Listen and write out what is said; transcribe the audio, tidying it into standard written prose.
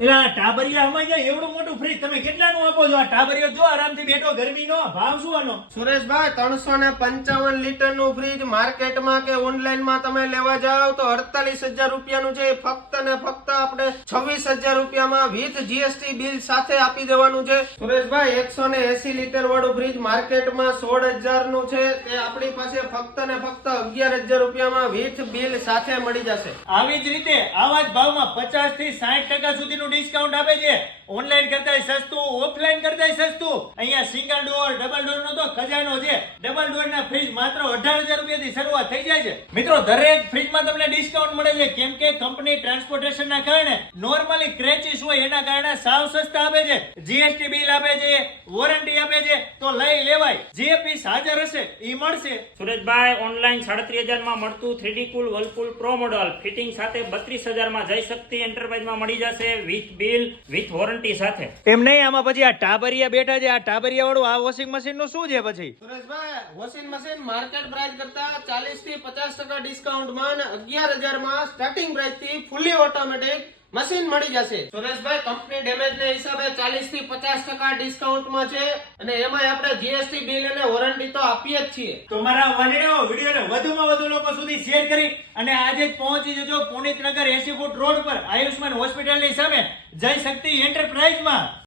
એલા ટાબરિયા હમાઈ જાય એવડું મોટું ફ્રીજ તમે કેટલાનું આપો છો? આ ટાબરિયો જો આરામથી બેઠો ગરમીનો ભાવ શું આનો? સુરેશભાઈ 355 લીટરનું ફ્રીજ માર્કેટમાં કે ઓનલાઈનમાં તમે લેવા જાવ તો 48,000 રૂપિયાનું છે. ફક્ત ને ફક્ત આપણે 26,000 રૂપિયામાં વિથ જીએસટી બિલ સાથે આપી દેવાનું છે. સુરેશભાઈ 180 લીટર વાળું ફ્રીજ માર્કેટમાં 16,000 નું છે, તે આપણી પાસે ફક્ત ને ફક્ત 11,000 રૂપિયામાં વિથ બિલ સાથે મળી જશે. આવી જ રીતે આવા જ ભાવમાં 50 થી 60% સુધીનું ડિસ્કાઉન્ટ આપે છે. ઓનલાઈન કરતા સસ્તું, ઓફલાઈન કરતા સસ્તું. અહીંયા સિંગલ ડોર, ડબલ ડોર નો તો ખજાનો છે. ડબલ ડોર ના ફ્રીજ માત્ર 18,000 રૂપિયાથી શરૂઆત થઈ જાય છે. મિત્રો દરેક ફ્રીજમાં તમને ડિસ્કાઉન્ટ મળે છે, કેમ કે કંપની ટ્રાન્સપોર્ટેશન ના કારણે નોર્મલી ક્રેચીસ હોય એના કારણે સાવ સસ્તા આપે છે. જીએસટી બિલ આપે છે, વોરંટી આપે છે, તો લઈ લેવાય. જે પીસ હાજર હશે એ મળશે. સુરેશભાઈ ઓનલાઈન 37,000 માં મળતું 3D કુલ વર્લપુલ પ્રો મોડલ ફિટિંગ સાથે 32,000 માં જય શક્તિ એન્ટરપ્રાઇઝમાં મળી જશે વિથ બિલ વિથ વોરંટી સાથે. એમ નહીં, આમાં પછી આ ટાબરિયા બેઠા છે, આ ટાબરિયા વાળું આ વોશિંગ મશીન નું શું છે પછી? Sureshbhai washing machine market price કરતા 40 થી 50% ડિસ્કાઉન્ટમાં અને 11,000 માં સ્ટાર્ટિંગ પ્રાઇસ થી ફૂલી ઓટોમેટિક મશીન મળી જશે. સુરેશભાઈ કંપની ડેમેજ ને હિસાબે 40 થી 50% ડિસ્કાઉન્ટમાં છે અને એમાં આપણે જીએસટી બિલ અને વોરંટી તો આપીએ જ છીએ. તો મારા વાલીઓ વિડીયોને વધુમાં વધુ લોકો સુધી શેર કરી અને આજે જ પહોંચી જજો પુનિતનગર 80 ફૂટ રોડ પર આયુષ્માન હોસ્પિટલની સામે જય શક્તિ એન્ટરપ્રાઇઝમાં.